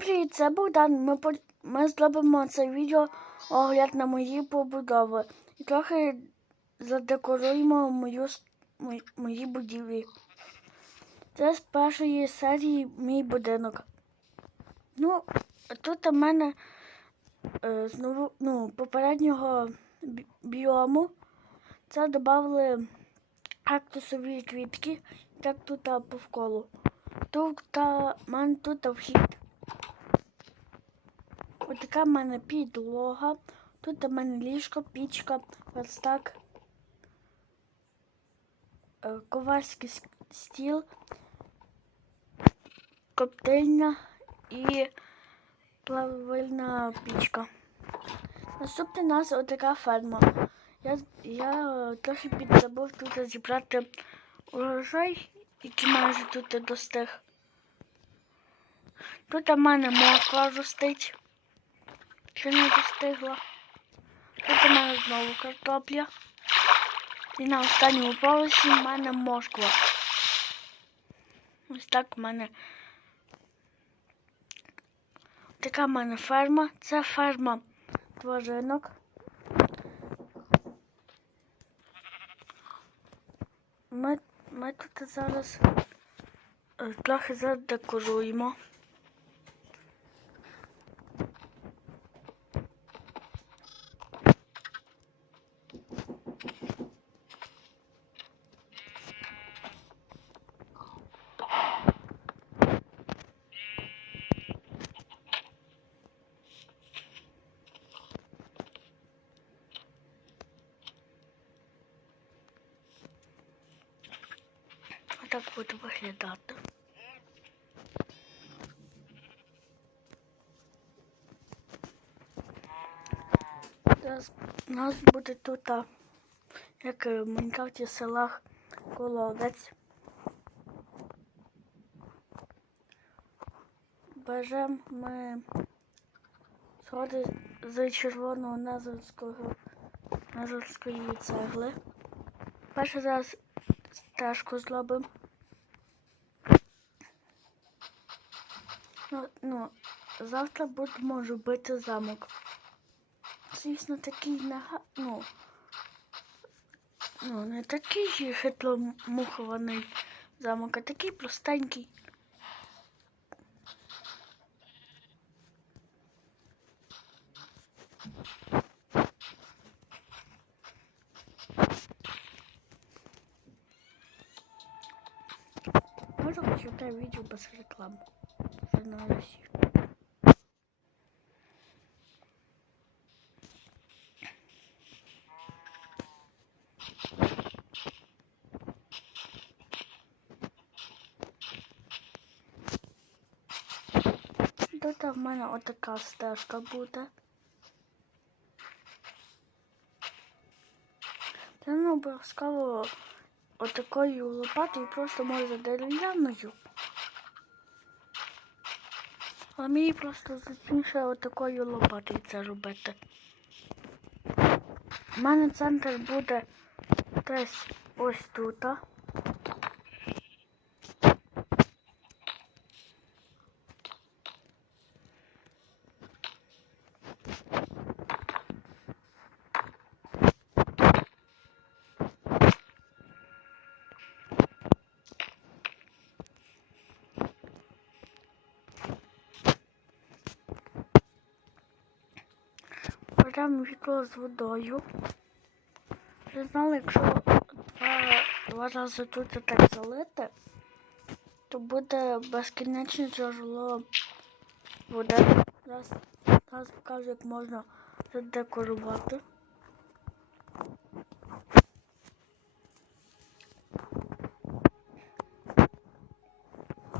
Привіт, це Богдан. Ми, по- ми зробимо це відео огляд на мої побудови. І трохи задекоруємо мою, мої, будівлі. Це з першої серії мій будинок. Ну, тут у мене е, знову, ну, попереднього бі- біому. Це додали кактусові квітки, так тут повколу. Тут та, мене тут вхід. Ось така в мене підлога. Тут у мене ліжко, пічка, верстак, е, ковальський стіл, коптильня і плавильна пічка. Наступна у нас отака ферма. Я, я е, трохи підзабув тут зібрати урожай, який майже тут достиг. Тут у мене морква ростить. Ще не достигла. Тут у мене знову картопля. І на останньому поверсі в мене морква. Ось так в мене. Така в мене ферма. Це ферма тваринок. Ми, ми тут зараз е, трохи задекоруємо. Отак буде виглядати. У нас буде тут, як в Майнкрафті селах колодець. Беремо ми сходи з червоного назарського назарської цегли. Перше зараз стежку зробимо. Ну, ну, завтра будемо робити замок. Звісно, такий не га- ну, ну, не такий хитломухований замок, а такий простенький. Можна почитати відео без реклами. На Росії. Тут в мене отака стежка буде. Це не обов'язково отакою лопатою, просто може дерев'яною. А мені просто зацінше отакою лопатою це робити. У мене центр буде десь ось тут. Беремо відро з водою. Вже знали, якщо два, два рази тут так залити, то буде безкінечне джерело води. Зараз, зараз покажу, як можна задекорувати.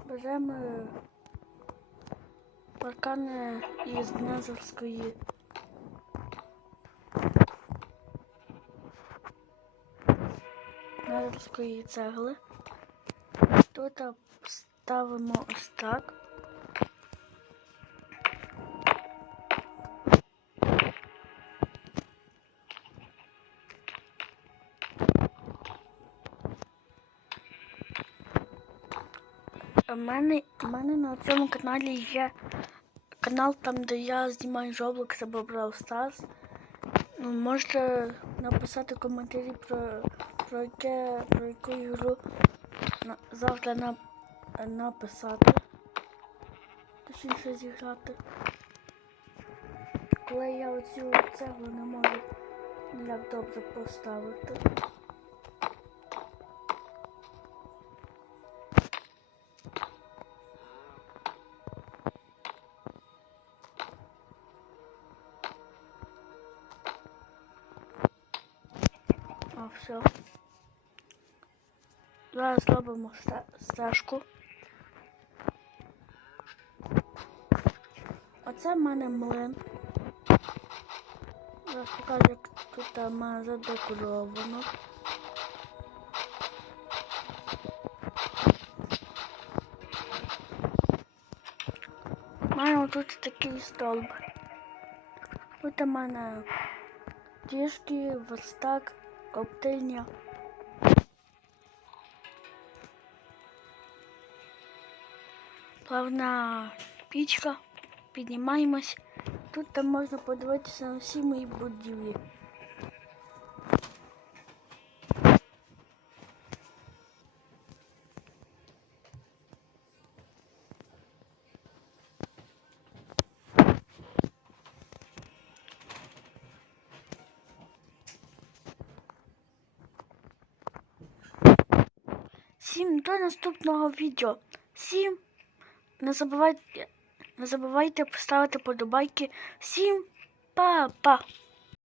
Беремо паркани із Незерської Незерської цегли. Тут ставимо ось так. У мене, у мене на цьому каналі є канал, там, де я знімаю Roblox або Brawl Stars. Ну, можете написати коментарі про, про, яке, про яку ігру на, завтра на, написати. Точніше зіграти. Коли я оцю цеглу не можу ніяк добре поставити. Все. Зараз робимо стежку. Оце в мене млин. Зараз покажу, як тут в мене задекоровано. У мене тут такий столб. Тут у мене тішки, верстак, коптильня. Плавна пічка. Піднімаємось. Тут там можна подивитися на всі мої будівлі. Всім до наступного відео. Всім не забувайте, не забувайте поставити подобайки. Всім па-па!